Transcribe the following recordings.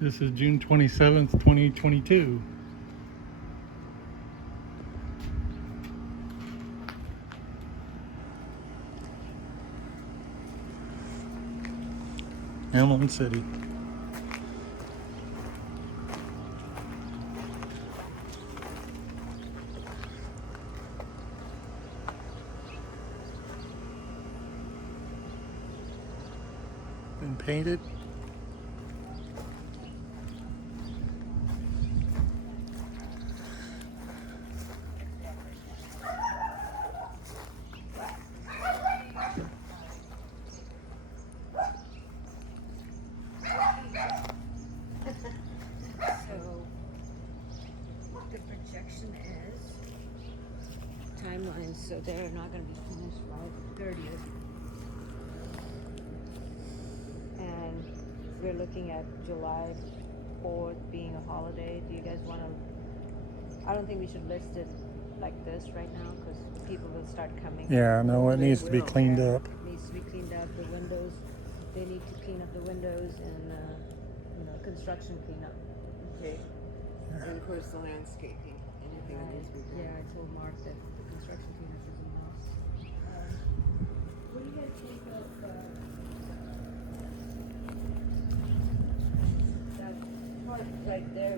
This is June 27th, 2022. Hamilton City. Been painted. The projection is timelines, so they're not going to be finished by 30th. And we're looking at July 4th being a holiday. Do you guys want to? I don't think we should list it like this right now because people will start coming. Yeah, no, it needs to be cleaned up. It needs to be cleaned up. The windows, they need to clean up the windows and construction cleanup. Okay. And of course the landscaping, anything that needs to be done. Yeah, I told Mark that the construction cleanup is a must. What do you guys think of that part right there?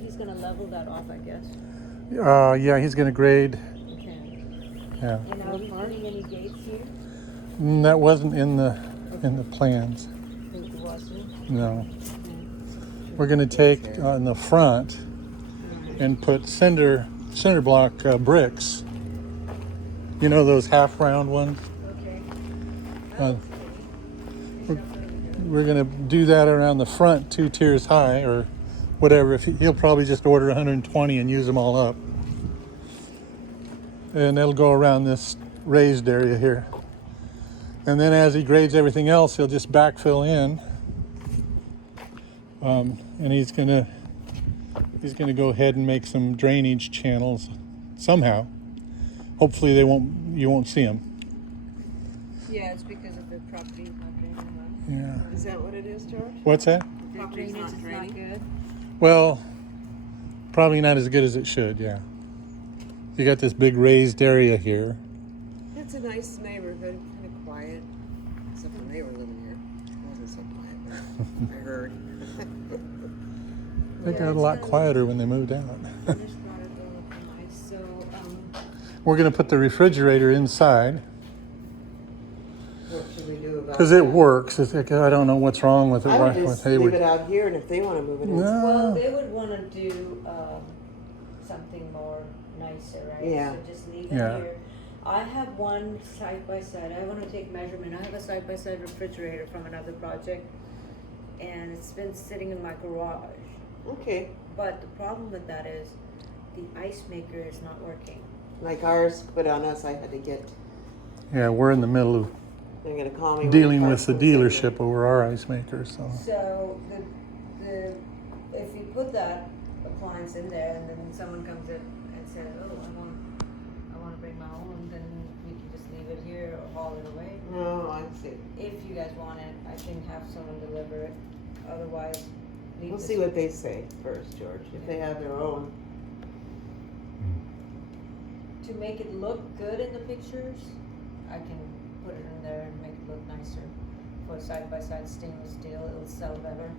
He's gonna level that off, I guess. Yeah, he's gonna grade. Okay. Yeah. And are we putting any gates here? That wasn't in the plans. It wasn't. No. We're gonna take on the front and put cinder block bricks. You know those half round ones? Okay. We're gonna do that around the front 2 tiers high or whatever. He'll probably just order 120 and use them all up. And it'll go around this raised area here. And then as he grades everything else, he'll just backfill in. And he's gonna go ahead and make some drainage channels somehow. Hopefully you won't see them. Yeah, it's because of the property not draining well. Yeah. Is that what it is, George? What's that? The Property's drainage not is draining? not good. Well, probably not as good as it should, yeah. You got this big raised area here. It's a nice neighborhood, kind of quiet, except when they were living here. It wasn't so quiet, but I heard. They got a lot quieter when they moved out. Finished product will look nice. So, We're gonna put the refrigerator inside What should we do about because it works. It's like, I don't know what's wrong with it. I would with just Hayward. leave it out here, and if they want to move it in. well, No. they would want to do something more nicer, right? Yeah. So just leave it Yeah. here. I have one side by side. I want to take measurement. I have a side by side refrigerator from another project, and it's been sitting in my garage. Okay. But the problem with that is the ice maker is not working. Like ours put on us, I had to get, Yeah, we're in the middle of they're going to call me. when dealing the with the parts goes in. dealership over our ice maker. So So the if you put that appliance in there and then someone comes in and says, oh, I want to bring my own, then we can just leave it here or haul it away. No, I see. If you guys want it, I can have someone deliver it. Otherwise, leave We'll this- see what they say first, George. If they have their own. To make it look good in the pictures, I can put it in there and make it look nicer. For side by side stainless steel, it'll sell better.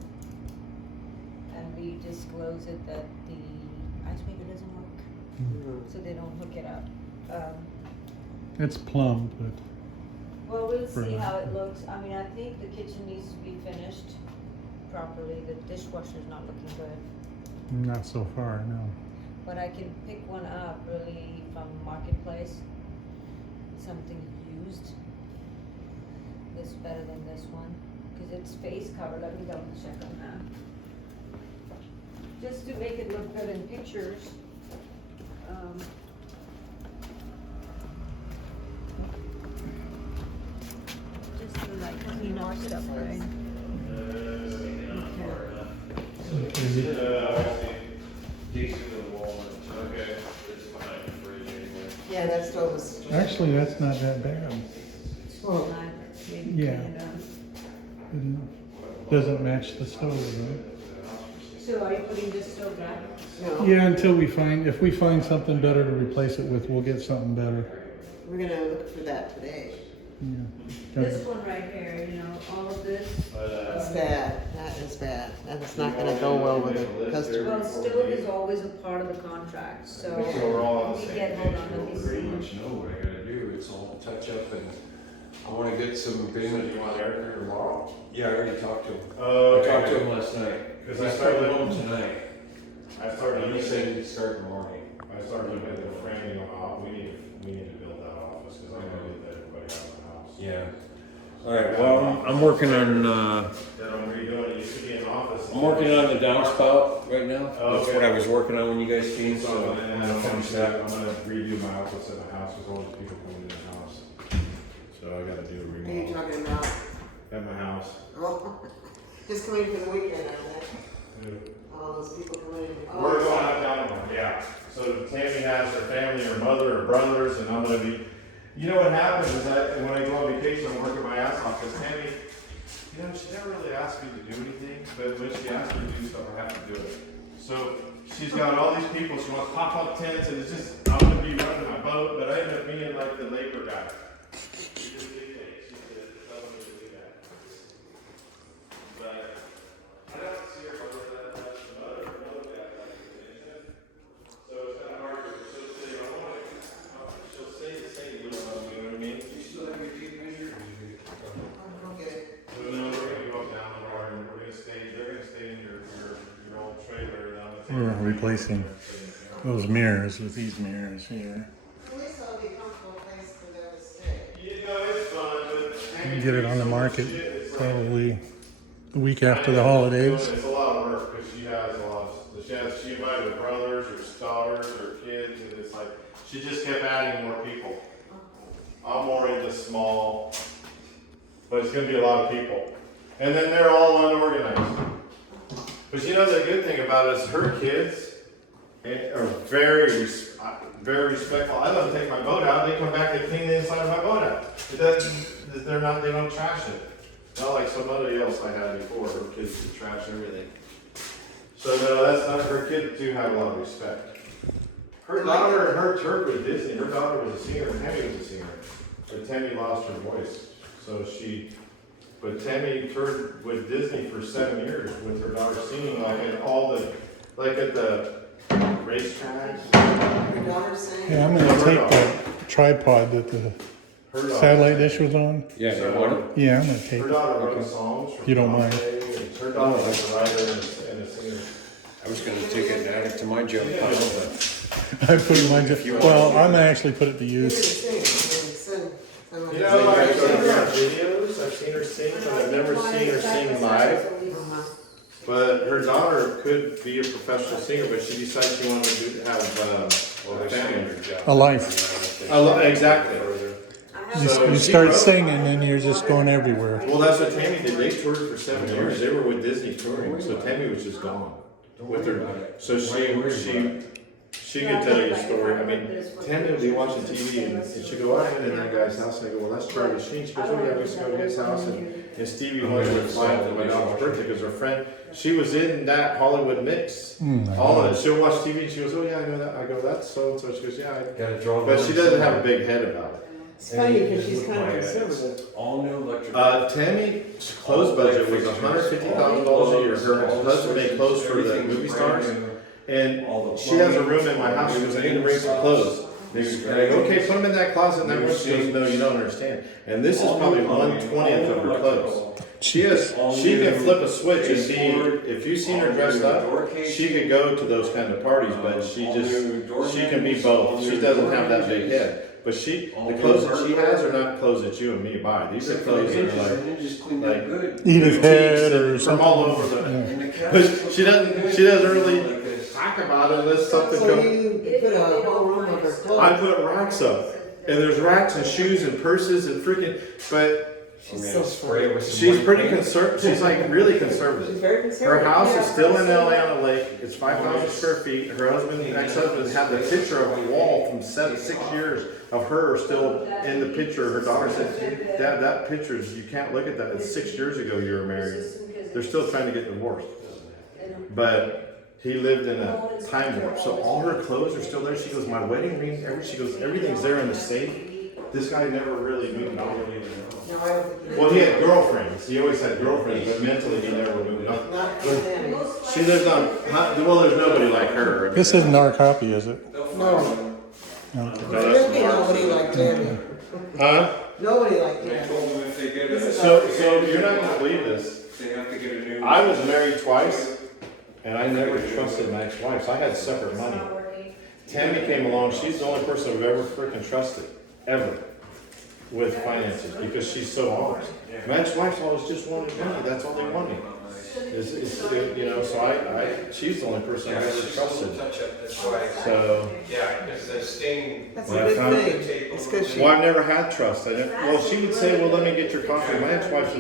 And we disclose it that the ice maker doesn't work, so they don't hook it up. it's plumbed, but Well, we'll For see now. how it looks. I mean, I think the kitchen needs to be finished properly. The dishwasher's not looking good. not so far. No. But I can pick one up really from Marketplace, something used. This better than this one, cause it's face cover. Let me double check on that. Just to make it look good in pictures. Just to like clean up stuff, right? Okay, it's behind the fridge anyway. Yeah, that stove is. Actually, that's not that bad. Well, Not maybe Yeah. clean it up. Doesn't match the stove, though. still, are you putting this still black? No, Yeah, until if we find something better to replace it with, we'll get something better. we're gonna look for that today. Yeah. This one right here, you know, all of this. It's bad, that is bad, and it's not gonna go well with the customer. Well, still is always a part of the contract, so. So we're all on the we same get, page, hold on, let me we'll pretty see. much know what I gotta do, it's all touch up and I wanna get some payment. You want Eric here tomorrow? Yeah, I already talked to him. Oh, I talked to him last night. 'Cause I I started started- home tonight. I started He looking, said he'd start in the morning. I started looking at the framing of, we need to build that office, cause I know that everybody has a house. Yeah. Alright, well, I'm working on, That I'm redoing, it used to be an office. I'm working on the downspout right now. Oh, That's okay. what I was working on when you guys came, So so I'm I'm gonna finish that. gonna redo my office at the house, with all the people coming in the house. So I gotta do a What are you remodel talking about? at my house. Oh, just coming for the weekend, aren't they? All those people coming in. Oh, We're going up down one, yeah. So Tammy has her family, her mother, her brothers, and I'm gonna be, you know what happens is when I go on vacation, I'm working my ass off, because Tammy, you know, she never really asked me to do anything, but when she asks me to do stuff, I have to do it. So she's got all these people, she wants pop-up tents, and it's just, I'm gonna be running my boat, but I end up being like the labor guy. She just dictates, she said, tell me to do that. But I don't see her other that much, mother that much attention. So it's kind of hard to, she'll say, I want to, she'll say the same, you know what I mean? You still have your tape measure? Okay. So no, we're gonna go up down the road and we're gonna stay, they're gonna stay in your old trailer. And I'm gonna take We're your- replacing those mirrors with these mirrors here. At least that'll be a comfortable place for them to stay. You know, it's fun, but. We'll get it on the market It's like- probably the week after the holidays. It's a lot of work, because she has a lot of, she invited her brothers, her daughters, her kids, and it's like, she just kept adding more people. I'm more into small, but it's gonna be a lot of people. And then they're all unorganized. But you know, the good thing about it is her kids are very respectful. I let them take my boat out, they come back, they clean the inside of my boat out. It doesn't, they don't trash it. Not like somebody else I had before, her kids would trash everything. So no, that's not, her kids do have a lot of respect. Her daughter, her Turk with Disney, her daughter was a singer, and Tammy was a singer. But Tammy lost her voice, but Tammy toured with Disney for 7 years with her daughter singing like at the racetracks. Your daughter saying? Yeah, I'm gonna take the tripod that the Her daughter- satellite dish was on. Yeah, So- you want it? Yeah, I'm gonna take Her it. daughter wrote songs. You don't mind. And her daughter was a writer and a singer. I was gonna take it and add it to my junk pile, but I put it in my, well, I'm gonna actually put it to You're gonna use. sing, send someone You to know, sing. I've seen her on videos, I've seen her sing, but I've never seen her sing live. Uh-huh. But her daughter could be a professional singer, but she decided she wanted to have a family. A life. Exactly. I have You, So you she start wrote- singing and you're just going everywhere. Well, that's what Tammy did. They toured for 7 years. They were with Disney touring, so Tammy was just gone with her. So she could tell you a story. I mean, Tammy would be watching TV and she'd go, I've been in that guy's house. And I go, well, that's Charlie Sheen. She goes, oh yeah, we used to go to his house. And Stevie wanted to fly out to my daughter's birthday because her friend, she was in that Hollywood mix. All of it. She'll watch TV and she goes, oh yeah, I know that. I go, that's so and so. She goes, yeah. gotta draw. But she doesn't have a big head about it. It's funny because she's kind of conservative. All new electric. Tammy's clothes budget was $150,000 a year. Her husband made clothes for the movie stars. And she has a room in my house. She goes, I need to bring some clothes. And I go, okay, put them in that closet in that room. She goes, no, you don't understand. And this is probably 1/20th of her clothes. She can flip a switch and be, if you've seen her dressed up, she could go to those kind of parties, but she can be both. She doesn't have that big head. But the clothes that she has are not clothes that you and me buy. These are clothes that are like Edith Head or from something. all over the. But she doesn't really talk about it unless something So comes. you put a whole room of her clothes. I put racks up, and there's racks and shoes and purses and freaking. But She's so smart. she's pretty conservative. She's like really She's conservative. very conservative. Her house is Yeah. still in LA on a lake. It's 5,000 square feet. Her husband, ex-husband, had the picture of a wall from 6 years of her still in the picture. Her daughter said, Dad, that picture, you can't look at that. It's 6 years ago you were married. They're still trying to get divorced. but he lived in a time warp. So all her clothes are still there. She goes, my wedding ring, she goes, everything's there in the safe. This guy never really moved on. Well, he had girlfriends. He always had girlfriends, but mentally he never moved on. She lived on, well, there's nobody like her. I mean, This isn't our copy, is it? No. Okay. There'll be nobody like Tammy. Huh? Nobody like They Tammy. told them if they get a. So you're not gonna believe this. They have to get a new. I was married twice, and I never trusted my ex-wives. I had separate money. Tammy came along. She's the only person I've ever freaking trusted, ever, with finances, because she's so honest. My ex-wives always just wanted money. That's all they wanted. So she's the only person I've ever trusted. Touch up, that's why. So, Yeah, because the stain. That's a good thing. It's because she. well, I've never had trust. Well, she would say, well, let me get your coffee. My ex-wives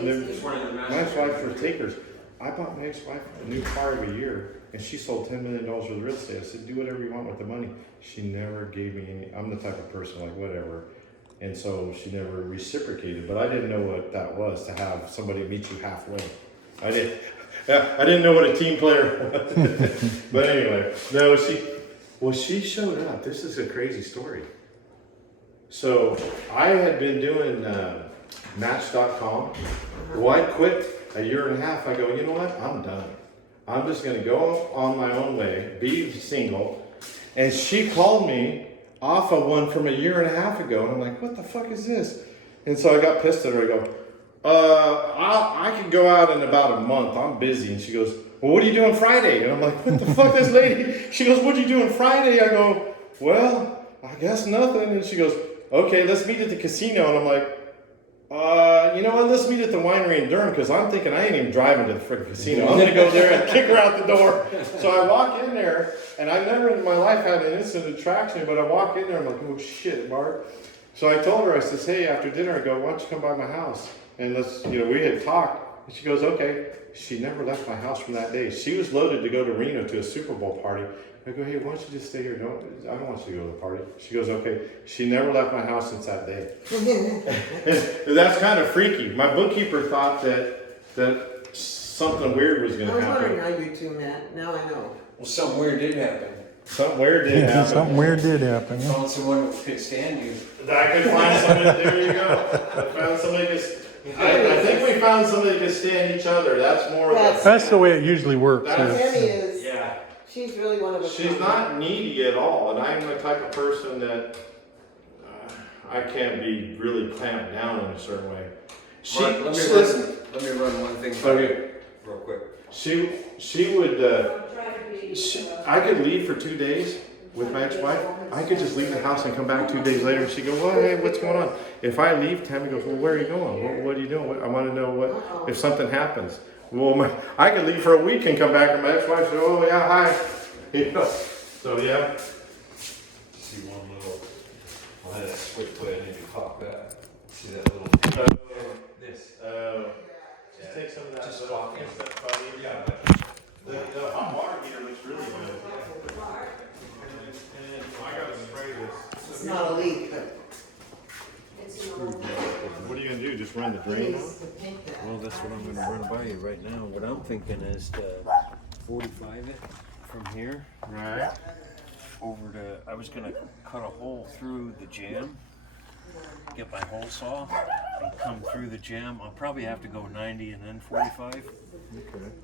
were takers. I bought my ex-wife a new car every year, and she sold $10 million worth of real estate. I said, do whatever you want with the money. She never gave me any. I'm the type of person like whatever. And so she never reciprocated, but I didn't know what that was, to have somebody meet you halfway. I didn't know what a team player was. But anyway, no, she showed up. This is a crazy story. So I had been doing Match.com. Well, I quit a year and a half. I go, you know what? I'm done. I'm just going to go on my own way, be single. And she called me off of one from a year and a half ago. And I'm like, what the fuck is this? And so I got pissed at her. I go, I can go out in about a month. I'm busy. And she goes, well, what are you doing Friday? And I'm like, what the fuck, this lady? She goes, what are you doing Friday? I go, well, I guess nothing. And she goes, okay, let's meet at the casino. And I'm like, you know what? Let's meet at the winery in Durham, because I'm thinking I ain't even driving to the freaking casino. I'm gonna go there and kick her out the door. So I walk in there, and I've never in my life had an instant attraction, but I walk in there, I'm like, oh shit, Mark. So I told her, I says, hey, after dinner, I go, why don't you come by my house? And we had talked. And she goes, okay. She never left my house from that day. She was loaded to go to Reno to a Super Bowl party. I go, hey, why don't you just stay here? I don't want you to go to the party. She goes, okay. She never left my house since that day. That's kind of freaky. My bookkeeper thought that something weird was going I to was happen. wondering how you two met. Now I know. Well, something weird did happen. Something weird did Yeah, happen. something weird did happen. Yeah. Found someone who could stand you. I could find somebody. There you go. I found somebody. I think we found somebody that could stand each other. That's more. That's the way it usually works. That's- is- Tammy is. Yeah. She's really one of a She's kind. not needy at all, and I'm the type of person that I can't be really clamped down in a certain way. Mark, let me run one thing by you real quick. She would. I could leave for 2 days with my ex-wife. I could just leave the house and come back 2 days later, and she go, well, hey, what's going on? If I leave, Tammy goes, well, where are you going? What are you doing? I want to know if something happens. Well, I could leave for a week and come back, and my ex-wife said, oh yeah, hi. You know, so yeah. See one little, I'll have that switch plate, I need to pop that. See that little, this. Just take some of that. Just walk in. Yeah. The hot water heater looks really good. And I gotta spray this. It's not a leak, but What are you gonna do? Just run the drain out? Well, that's what I'm gonna run by you right now. What I'm thinking is to 45 it from here Right. over to, I was gonna cut a hole through the jam, get my hole saw, and come through the jam. I'll probably have to go 90 and then 45. Okay.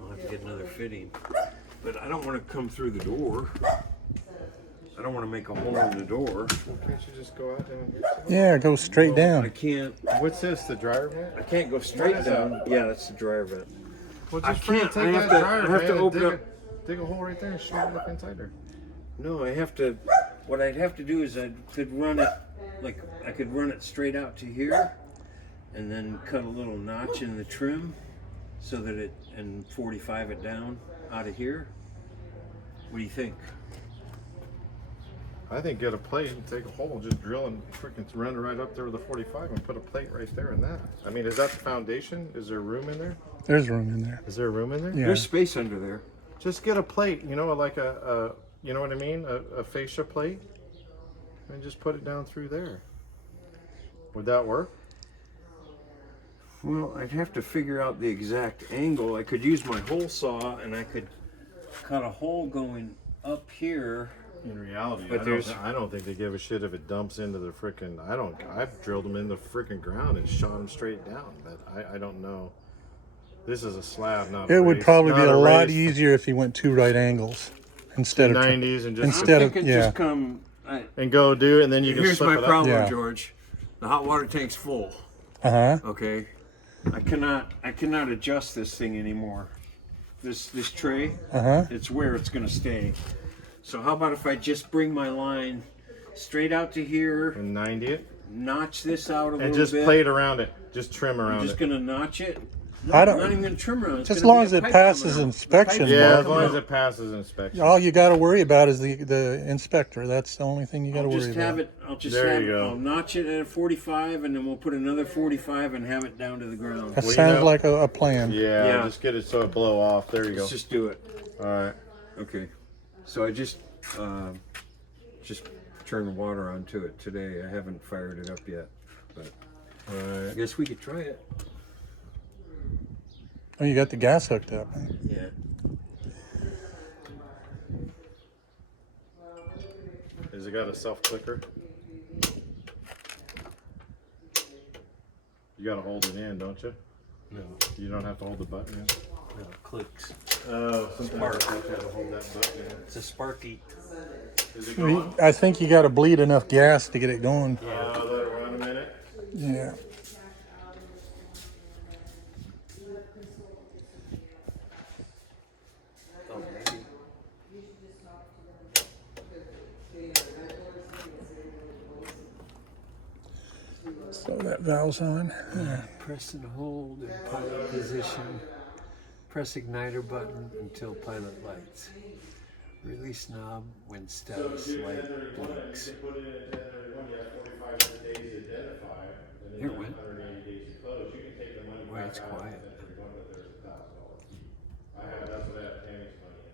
I'll have to get another fitting. But I don't wanna come through the door. I don't wanna make a hole in the door. Can't you just go out there and Yeah, go straight I down. can't, What's this, the dryer vent? I can't go straight is down. Yeah, that's the dryer vent. Well, I can't. I have to open up. Dig a hole right there and shoot it up inside there. No, I have to, what I'd have to do is I could run it, like, I could run it straight out to here and then cut a little notch in the trim so that it, and 45 it down out of here. What do you think? I think get a plate and take a hole, just drill and freaking run it right up there with the 45 and put a plate right there in that. I mean, is that the foundation? Is there room in there? There's room in there. Is there room in there? Yeah. There's space under there. Just get a plate, you know, like you know what I mean? A fascia plate. And just put it down through there. Would that work? Well, I'd have to figure out the exact angle. I could use my hole saw and I could cut a hole going up here. In reality, But I don't think they give a shit if it dumps into the frickin'. I've drilled them in the frickin' ground and shot them straight down. But I don't know. This is a slab, not. It a would raised- probably be not a lot raised easier if he went 2 right angles instead of 90s and just instead I'm of thinking yeah. just come. and go do it, and then you can Here's slip my it up. problem, Yeah. George. The hot water tank's full. Uh-huh. Okay, I cannot adjust this thing anymore. This tray, Uh-huh. it's where it's gonna stay. So how about if I just bring my line straight out to here, And 90 it, notch this out a and little just bit. plate around it. Just trim I'm around just it. gonna notch it. No, I I'm don't- not even gonna trim around. It's Just as gonna long be as a it pipe passes coming out. inspection, The pipe's Yeah, gonna as long come as out. it passes inspection. All you got to worry about is the inspector. That's the only thing you got to I'll worry just about. have it. I'll just There have you it. go. I'll notch it at a 45, and then we'll put another 45 and have it down to the ground. That Well, you sounds know- like a plan. Yeah, Yeah. just get it so it blow off. There you go. Let's just do it. All right. Okay. So I just turned the water onto it today. I haven't fired it up yet, but All I right. guess we could try it. Oh, you got the gas hooked up. Yeah. Has it got a self clicker? You got to hold it in, don't you? No. You don't have to hold the button in. No, it clicks. Oh, sometimes you have to hold that button in. It's a Sparky. Is it going? I think you got to bleed enough gas to get it going. Let it run a minute. Yeah. Oh, maybe. So that valve's on. Yeah. Press and hold in pilot position. Press igniter button until pilot lights. Release knob when status light blinks. Put it in 1031, you have 45 days to identify, and then Here you it went. have 180 days to close. You can take the money Boy, back it's out quiet. in 1031, but there's $1,000. That's what I have Tammy's money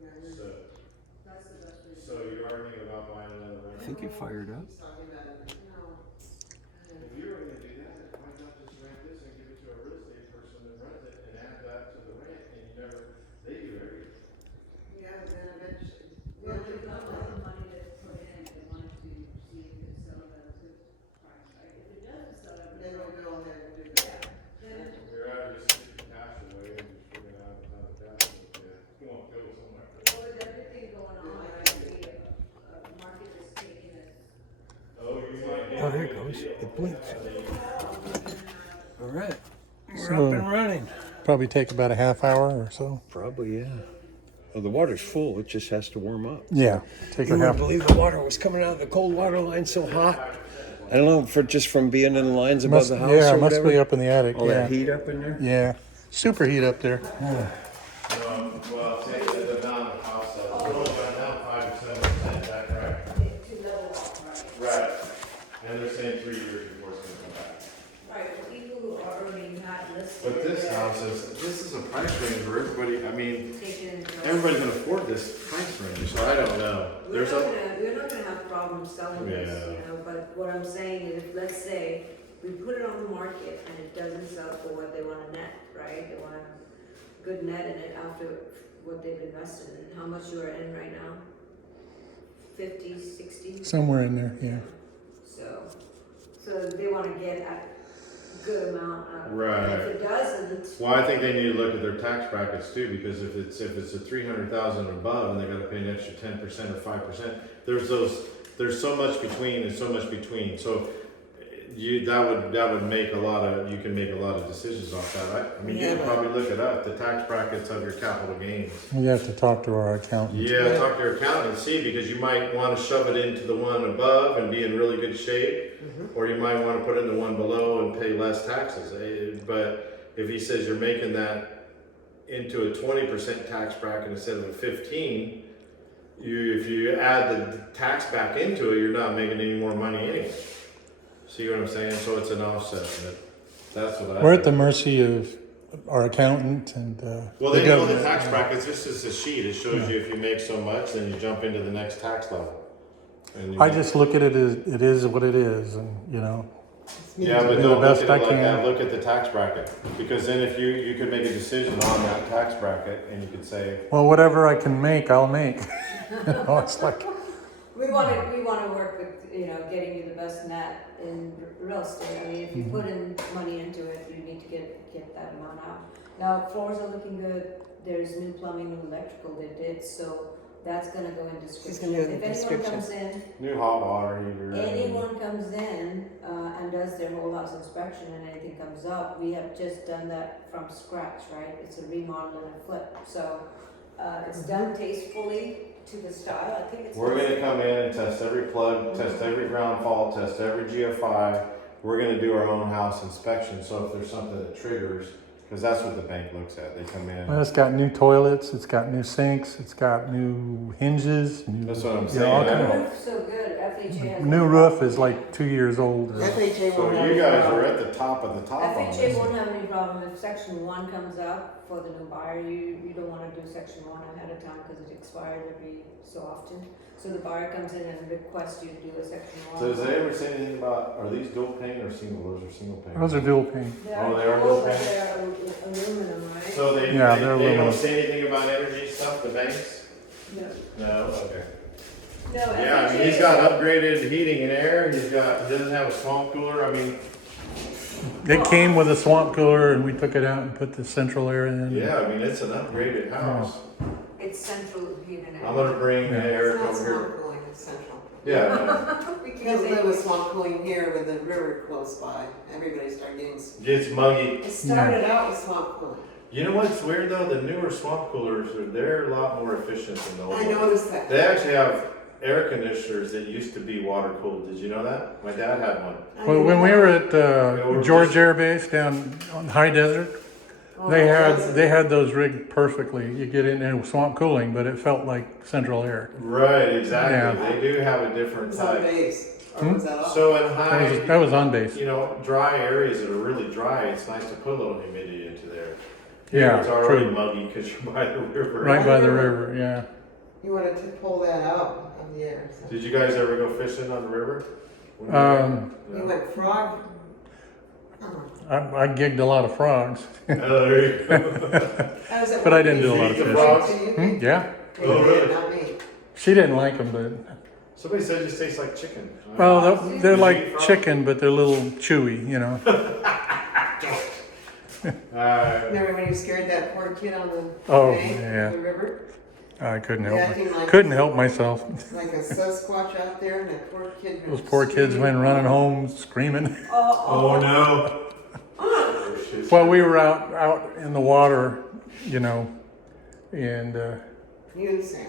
in. So you are thinking about buying another I one? think it fired up. If you were gonna do that, why not just rent this and give it to a real estate person that rents it and add that to the rent, and you never, they do everything. Yeah, but then eventually. Well, there's not a lot of money that's put in, they wanted to see if it sells at a good price, right? If it doesn't sell at a Then good we'll price, go ahead and do that. then You're either just stick the cash away and just figure out a ton of cash, but you won't go somewhere. well, with everything going on, I think the market is taking us. Oh, you might get. Oh, there it goes. It blinks. All right. We're So- up and running. Probably take about a half hour or so. Probably, yeah. Well, the water's full. It just has to warm up. Yeah. Take You a wouldn't half. believe the water was coming out of the cold water line so hot. I don't know, just from being in the lines above Must, the house yeah, or it must whatever. be up in the attic. All Yeah. that heat up in there. Yeah. Super heat up there. Well, take the amount of cost of it. We're only going down 5 to 7%, is that correct? Right. And they're saying 3 years before it's gonna come back. Right, for people who already had listed. But this house this is a price range where everybody, I mean, Taken. everybody can afford this price range, so I don't know. We're not gonna have problems selling this, Yeah. you know, but what I'm saying is, let's say we put it on the market and it doesn't sell for what they want a net, right? They want a good net in it after what they've invested in. How much you are in right now? 50, 60? Somewhere in there. Yeah. So they wanna get a good amount out of it. Right. If it doesn't, Well, I think they need to look at their tax brackets too, because if it's a 300,000 above and they gotta pay an extra 10% or 5%, there's so much between and so much between. So that would make you can make a lot of decisions off that. I mean, you can probably look it up, the tax brackets of your capital gains. We have to talk to our accountant. Yeah, talk to your accountant and see, because you might want to shove it into the one above and be in really good shape, or you might want to put it in the one below and pay less taxes. But if he says you're making that into a 20% tax bracket instead of a 15, if you add the tax back into it, you're not making any more money anyway. See what I'm saying? So it's an offset. That's what We're at the mercy of our accountant and Well, the they know the government. tax brackets. This is a sheet. It shows you if you make so much, then you jump into the next tax level. And I just look at it as it is what it is, and Yeah, but Do the don't look best at I it like can. that. Look at the tax bracket, because then if you could make a decision on that tax bracket, and you could say, Well, whatever I can make, I'll make. It's like, We wanna work with, getting you the best net in real estate. I mean, if you put in money into it, you need to get that amount out. Now, floors are looking good. There's new plumbing, new electrical they did, so that's gonna go in description. She's gonna do the If anyone description. comes in, new hot water heater. anyone comes in, and does their whole house inspection and anything comes up, we have just done that from scratch, right? It's a remodel and a flip, so, it's done tastefully to the style. I think it's. We're gonna come in and test every plug, test every ground fault, test every GFI. We're gonna do our own house inspection, so if there's something that triggers, because that's what the bank looks at. They come in. well, it's got new toilets, it's got new sinks, it's got new hinges. New, That's what I'm all saying. kind The of- roof's so good, FHA has. New roof is like 2 years old. FHA So won't have you any guys are problem. at the top of the top on FHA this. won't have any problem if section 1 comes up for the new buyer. You don't wanna do section 1 ahead of time because it expires every so often. So the buyer comes in and requests you to do a section 1. So does they ever say anything about, are these dual pane or single? Those are single pane. Those are dual pane. Oh, they are dual pane? They're aluminum, right? So they Yeah, they they're don't aluminum. say anything about energy stuff, the banks? No. No, okay. No, Yeah, I mean, he's got upgraded heating and air, he doesn't have a swamp cooler, I mean, It came with a swamp cooler and we took it out and put the central air in. yeah, I mean, it's an upgraded house. It's central heat and air. I'm gonna bring Yeah. Eric It's not over here. swamp cooling, it's central. Yeah, We You can can't say- live with swamp cooling here with the river close by. Everybody started getting. it's muggy. It started out with swamp cooling. You know what's weird though, the newer swamp coolers, they're a lot more efficient than the old I ones. noticed that. They actually have air conditioners that used to be water cooled, did you know that? My dad had one. I Well, didn't when we know. were at were George just- Air Base down on High Desert, Oh, they was it? had those rigged perfectly. You get in there with swamp cooling, but it felt like central air. Right, exactly. Yeah. They do have a It different was on type. base. Or Hmm? was that off? So in high, That was on base. you know, dry areas that are really dry, it's nice to put a little humidity into there. Here, Yeah, it's already true. muggy because you're by the river. Right by the river, yeah. You wanted to pull that out of the air. So. Did you guys ever go fishing on the river? When you You were- went frog. I gigged a lot of frogs. Oh, there you go. But I didn't do a lot of Feed the fishing. frogs? Hmm? Yeah. Oh, really? Not me. She didn't like them, but Somebody said it just tastes like chicken. well, they're Did you like eat frogs? chicken, but they're a little chewy, you know. Remember when you scared that poor kid on the Oh, bank yeah. of the river? I couldn't Yeah, help acting like- couldn't help myself. Like a Sasquatch out there, and that poor kid. Those poor kids went running home screaming. Oh no. Oh, shit. Well, we were out in the water, you know, and You and Sam,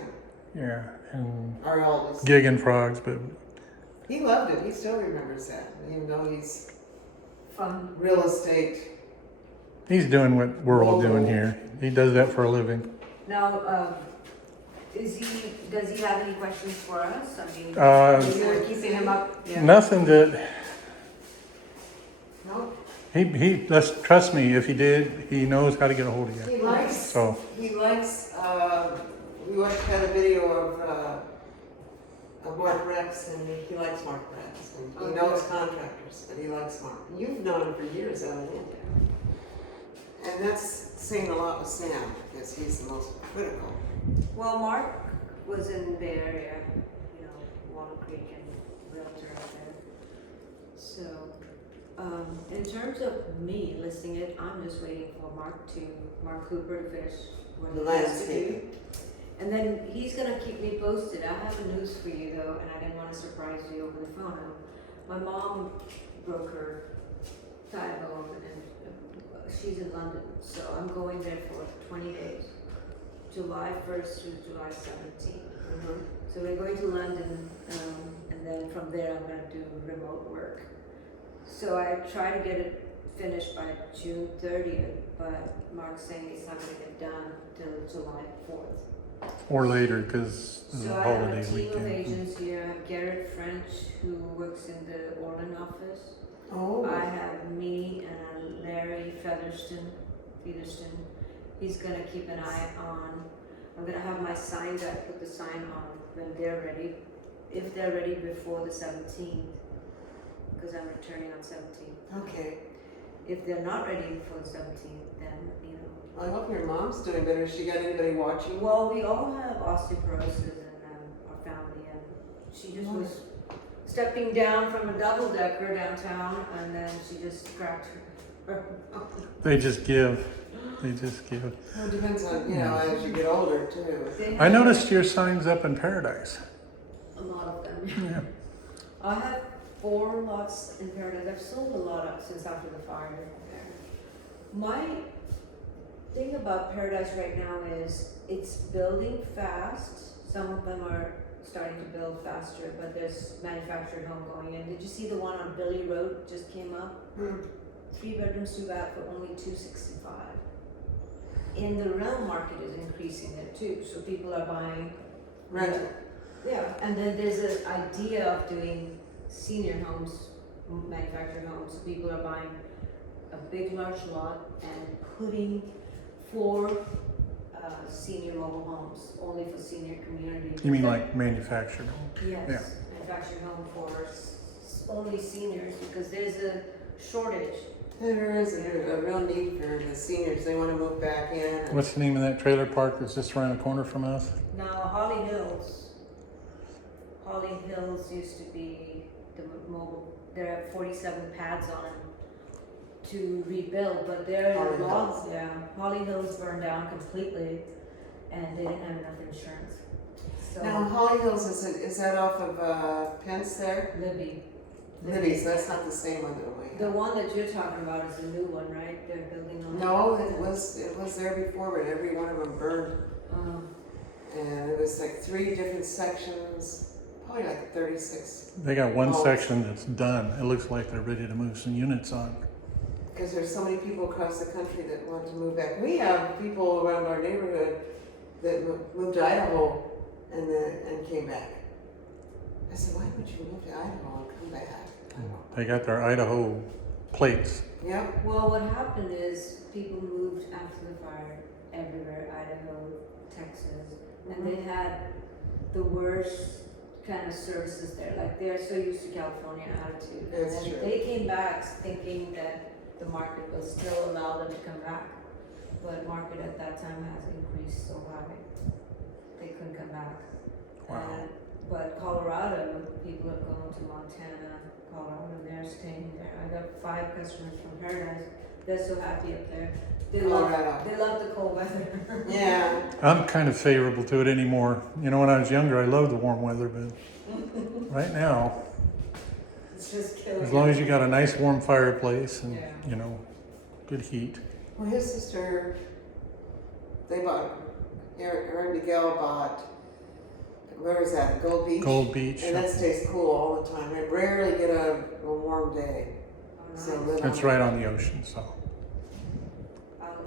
yeah, and our oldest. gigging frogs, but He loved it. He still remembers that, even though he's Fun. real estate. he's doing what we're all doing here. He does that for a living. Now, does he have any questions for us? I mean, Uh, we're keeping him up. Yeah. Nothing that No, he let's trust me. If he did, he knows how to get a hold of you. he likes. So He likes. We watched had a video of Mark Rex, and he likes Mark Rex, and he Okay. knows contractors, but he likes Mark. You've known him for years, haven't you? And that's saying a lot with Sam because he's the most critical. Well, Mark was in the Bay Area, Walnut Creek and realtor out there. So, in terms of me listing it, I'm just waiting for Mark Cooper to finish what he has to do. Landscaping. And then he's gonna keep me posted. I have a news for you though, and I didn't want to surprise you over the phone. My mom broke her collarbone and she's in London, so I'm going there for 20 days. July 1st through July 17th. So we're going to London, and then from there I'm going to do remote work. So I try to get it finished by June 30th, but Mark's saying it's not going to get done till July 4th. or later because it's So a I have a holiday team of weekend. agents here. I have Garrett French, who works in the Orland office. Oh. I have me and Larry Featherston. He's gonna keep an eye on. I'm gonna have my sign guy put the sign on when they're ready. If they're ready before the 17th, because I'm returning on 17th. Okay. If they're not ready for the 17th, then, you know. I hope your mom's doing better. She got anybody watching? Well, we all have osteoporosis in our family, and she just was stepping down from a double-decker downtown, and then she just cracked her. They just give. They just give. Well, it depends on, you know, as you get older too. They I have noticed your signs up in Paradise. a lot of them. Yeah. I have 4 lots in Paradise. I've sold a lot since after the fire there. My thing about Paradise right now is it's building fast. Some of them are starting to build faster, but there's manufactured home going in. Did you see the one on Billy Road just came up? 3 bedrooms, 2 bath for only $265. In the rental market is increasing there too, so people are buying Rental. Yeah, and then there's an idea of doing senior homes, manufactured homes. So people are buying a big large lot and putting 4 senior mobile homes, only for senior communities. You mean like manufactured? Yes, Yeah. manufactured home for only seniors, because there's a shortage. There is a real need for the seniors. They want to move back in. What's the name of that trailer park that's just around the corner from us? Now, Holly Hills used to be the mobile, there are 47 pads on it to rebuild, but there Holly are lots, Hills. yeah. Holly Hills burned down completely, and they didn't have enough insurance. So, Now, Holly Hills, is that off of Pence there? Libby's, that's not the same one that we The have. one that you're talking about is the new one, right? They're building on. No, it was there before, but every one of them burned. And it was like 3 different sections, probably like 36. They got one Oh. section that's done. It looks like they're ready to move some units on. Because there's so many people across the country that want to move back. We have people around our neighborhood that moved to Idaho and came back. I said, why would you move to Idaho and come back? They got their Idaho plates. Yep. Well, what happened is people moved after the fire everywhere, Idaho, Texas, and they had the worst kind of services there. Like, they're so used to California attitude. That's And true. they came back thinking that the market will still allow them to come back. But market at that time has increased so high, they couldn't come back. Wow. But Colorado, people have gone to Montana, Colorado, and they're staying there. I got 5 customers from Paradise. They're so happy up there. They Colorado. love the cold weather. Yeah. I'm kind of favorable to it anymore. You know, when I was younger, I loved the warm weather, but right now, It's just killing. as long as you got a nice warm fireplace and, Yeah. you know, good heat. Well, his sister, they bought, Erin Miguel bought, where is that, Gold Beach? Gold Beach. And that stays cool all the time. I rarely get a warm day. Oh, So nice. live It's on- right on the ocean, so.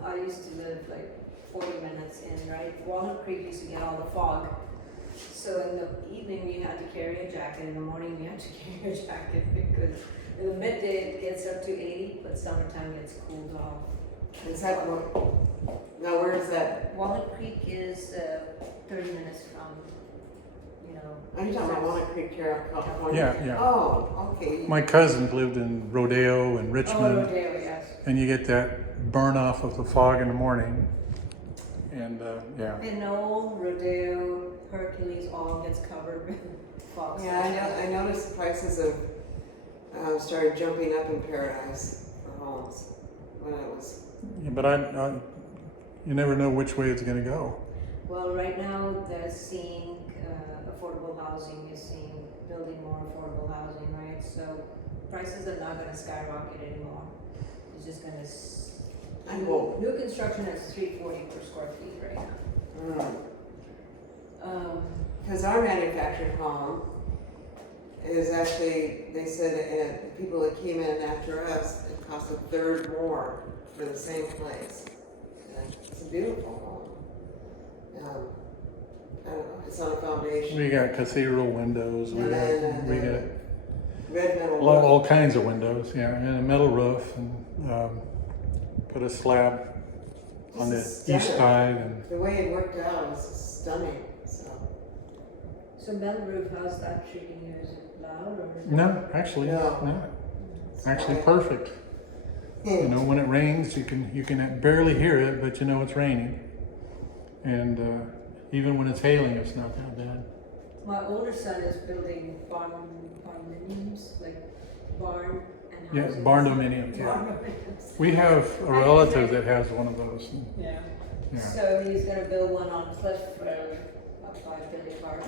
I used to live like 40 minutes in, right? Walnut Creek used to get all the fog. So in the evening you had to carry a jacket, in the morning you had to carry a jacket, because in the midday it gets up to 80, but summertime it's cooled off. Is that what? Now, where is that? Walnut Creek is 30 minutes from, you know. Are you talking about Walnut Creek, California? Yeah, yeah. Oh, okay. My cousins lived in Rodeo and Oh, Richmond, Rodeo, yes. and you get that burn off of the fog in the morning. And yeah, And Knoll, Rodeo, Hercules, all gets covered with fog. Yeah, I noticed the prices have started jumping up in Paradise for homes when it was. yeah, but you never know which way it's going to go. Well, right now they're seeing affordable housing is seeing building more affordable housing, right? So prices are not going to skyrocket anymore. It's just going to. I hope. New construction is $340 per square feet right now. Because our manufactured home is actually, they said, the people that came in after us, it cost 1/3 more for the same place. And it's a beautiful home. I don't know, it's on a foundation. We got cathedral windows. We got Red metal. all kinds of windows. Yeah, and a metal roof, and put a slab on the This is east stunning. side. And The way it worked out is stunning. So metal roof, how's that treating you? Is it loud or? no, actually, No. it's not. Actually perfect. You know, when it rains, you can barely hear it, but you know it's raining. And even when it's hailing, it's not that bad. My older son is building barndominiums, like barn and Yeah, houses. barndominium. Yeah. Barndominiums. We have a relative that has one of those. Yeah. Yeah. So he's gonna build one on Cliff Road, up by Philly Park.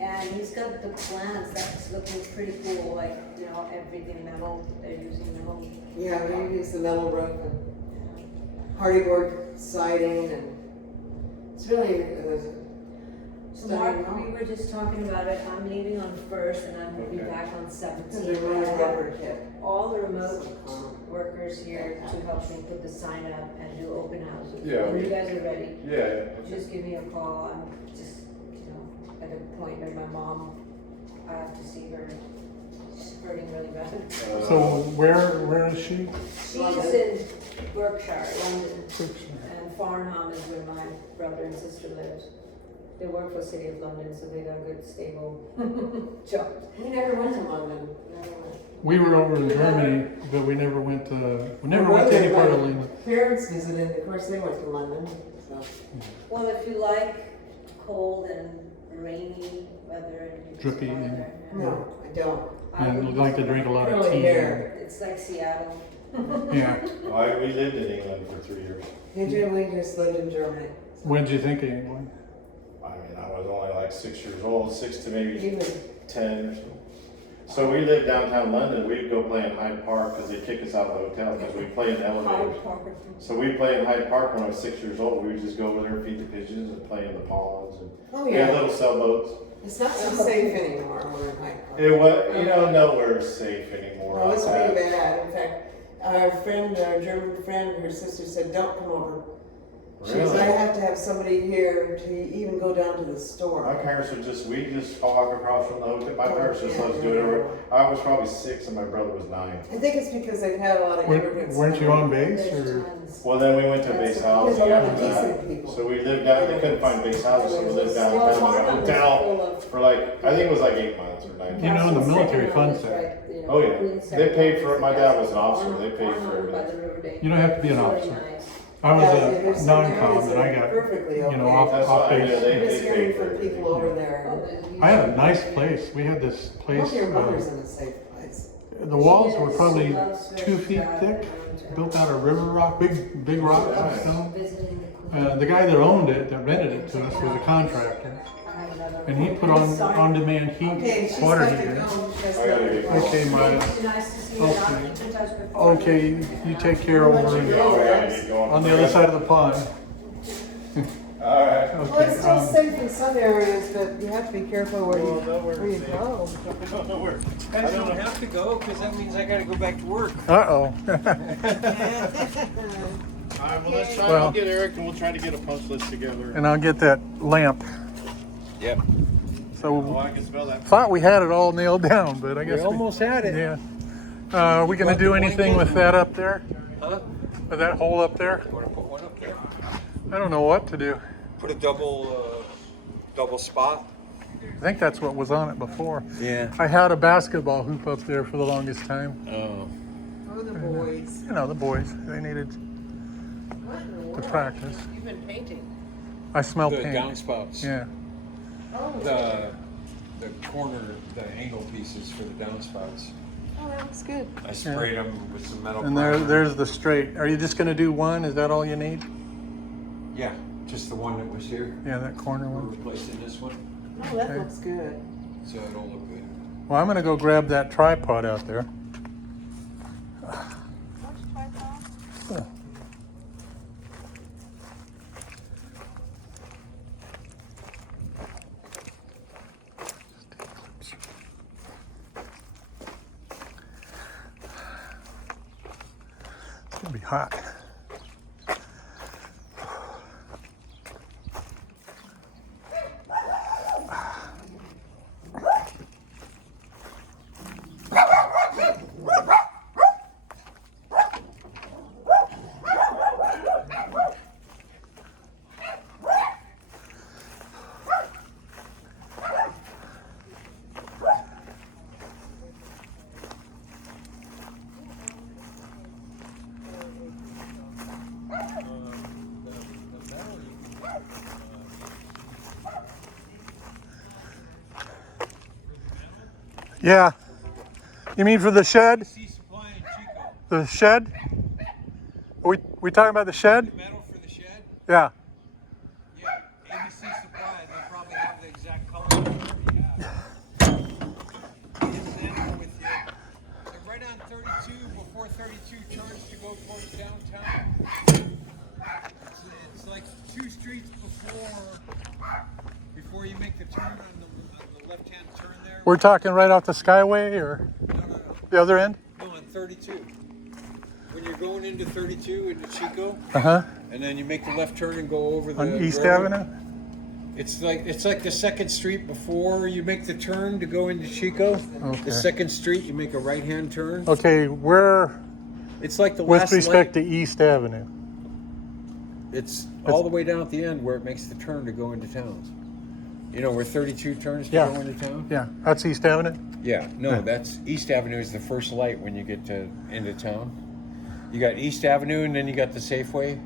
And he's got the plans that's looking pretty cool, like, you know, everything metal, they're using metal. Yeah, we use the metal roof and hardy board siding, and it's really So Mark, stunning. we were just talking about it, I'm leaving on 1st and I'm gonna be Okay. back on Because 17th. they're really I have rubber kit. all the remote workers here to help me put the sign up and do open houses. Yeah. When you guys are ready, Yeah. just give me a call. I'm just, you know, at a point where my mom, I have to see her. She's hurting really bad. So where is she? She's in Berkshire, London, and Farnham is where my brother and sister lives. They work for the City of London, so they got a good, stable job. We never went to London. Never went. We were over in Germany, but we never went to any part of England. Parents visited, of course, they went to London, so. Well, if you like cold and rainy weather and Drippy weather, and- yeah. No, I don't. I And would- like to drink a lot of Curly tea. hair. It's like Seattle. Yeah. We lived in England for 3 years. Did you? We just lived in Germany. When did you think of England? I mean, I was only like 6 years old, 6 to maybe Even 10 or so. So we lived downtown London. We'd go play in Hyde Park because they'd kick us out of the hotel because we play in the elevators. So we'd play in Hyde Park when I was 6 years old. We would just go over there and feed the pigeons and play in the ponds. And oh we had yeah, little sailboats. it's not so safe anymore. We're in Hyde Park. It was, you know, nowhere is safe anymore. Well, it's like pretty that. bad. In fact, our German friend, her sister said, "Don't come over." She says, Really? "I have to have somebody here to even go down to the My store." parents would we just walk across from the hotel. My parents just Yeah. let us do whatever. I was probably 6 and my brother was 9. I think it's because they've had a lot of immigrants. Weren't you on base There's or? tons. Well, then we went to base There's housing a lot of after that. decent people. So we lived down, they couldn't find base houses, so we lived Well, downtown in Farnham a is hotel full of- for like, I think it was like 8 months or 9 You months. know, the military Farnham funds is that. right, you know, Oh, yeah. Queens They paid for it. My dad was an Farnham- officer. They paid for Farnham by it. the River You don't have to be an Really officer. nice. I was Yeah, a there's some non-com areas and that I are got, perfectly you know, okay. That's off what I base. did. I'm just They hearing paid for from it. people over there. Oh, there's a I had a huge- nice place. We had this I place, hope your mother's in a safe place. the walls were She probably loves 2 feet travel thick, and- built out of river rock, big rocks and stone. Visiting the Queen. The guy that owned it, that rented it to us, was a contractor. I have another And he one. put on-demand Okay, heat, she's water got to heater. go. I gotta get going. Okay, Maya. Nice to see you. Okay. I'll keep in touch before. Okay, you take care over Oh, I gotta get going. on the other side of the pond. All right. Well, it's still Okay. safe in some areas, but you have to be careful where you safe. go. I don't have to go because that means I got to go back to work. Uh-oh. All right, well, let's try Well- to get Eric and we'll try to get a punch list together. And I'll get that lamp. Yep. Oh, So, I can smell that. thought we had it all nailed down, but I We guess almost had it. yeah. Are we gonna do anything with that up there? Huh? With that hole up there? Want to put one up there? I don't know what to do. Put a double spot. I think that's what was on it before. Yeah. I had a basketball hoop up there for the longest time. Oh. Oh, the boys. You know, the boys, they needed What in the to world? practice. You've been painting. I smell The paint. downspouts. Yeah. Oh, The corner, the angle pieces for the downspouts. oh, that looks good. I sprayed them with some metal. And primer. there's the straight. Are you just gonna do one? Is that all you need? Yeah, just the one that was here. Yeah, that corner We're one. replacing this one, Oh, that Okay. looks good. so it'll look good. Well, I'm gonna go grab that tripod out there. Oh. It's gonna be hot. Yeah. You mean for the shed? ABC Supply in Chico. The shed? We talking about the shed? Metal for the shed? Yeah. Yeah. ABC Supply, they'll probably have the exact color you already have. Example with you. They're right on 32 before 32 turns to go towards downtown. It's like 2 streets before you make the turn on the left-hand turn there. We're talking right off the Skyway or No. the other end? No, on 32. When you're going into 32 into Chico, Uh-huh. and then you make the left turn and go over the On East railroad. Avenue? It's like the second street before you make the turn to go into Chico. Okay. The second street, you make a right-hand turn. Okay, where, It's like the with last respect light. to East Avenue? It's all the way down at the end where it makes the turn to go into town. You know where 32 turns to Yeah. go into town? Yeah, that's East Avenue? Yeah, no, Yeah. that's East Avenue is the first light when you get into town. You got East Avenue and then you got the Safeway.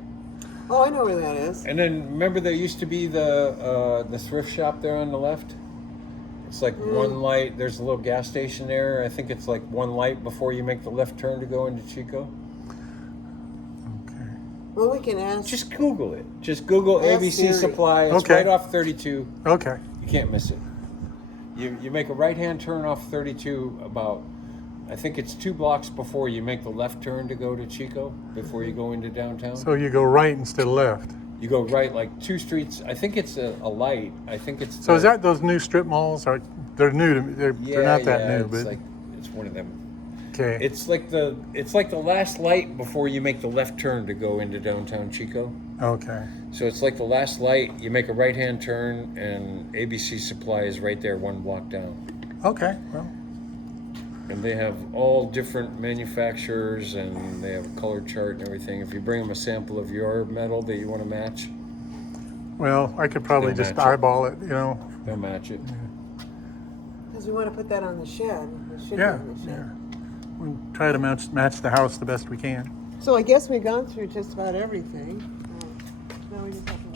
Oh, I know where that is. And then remember there used to be the thrift shop there on the left? It's like one light, there's a little gas station there. I think it's like one light before you make the left turn to go into Chico. Okay. Well, we can ask. Just Google it. Just Google Ask ABC Siri. Supply. It's Okay. right off 32. Okay. You can't miss it. You make a right-hand turn off 32 about, I think it's 2 blocks before you make the left turn to go to Chico, before you go into downtown. So you go right instead of left. You go right like 2 streets. I think it's a light. I think it's. So is that those new strip malls? Or they're new to me. They're not that new, it's but like it's one of them. okay. It's like the last light before you make the left turn to go into downtown Chico. Okay. So it's like the last light. You make a right-hand turn, and ABC Supply is right there, 1 block down. Okay. Well, And they have all different manufacturers, and they have a color chart and everything. If you bring them a sample of your metal that you want to match, I could probably They'll just match it. eyeball it, you know. they'll match it. Because we want to put that on the shed. It should be Yeah. on the shed. Yeah. We'll try to match the house the best we can. So I guess we've gone through just about everything. Now we just have to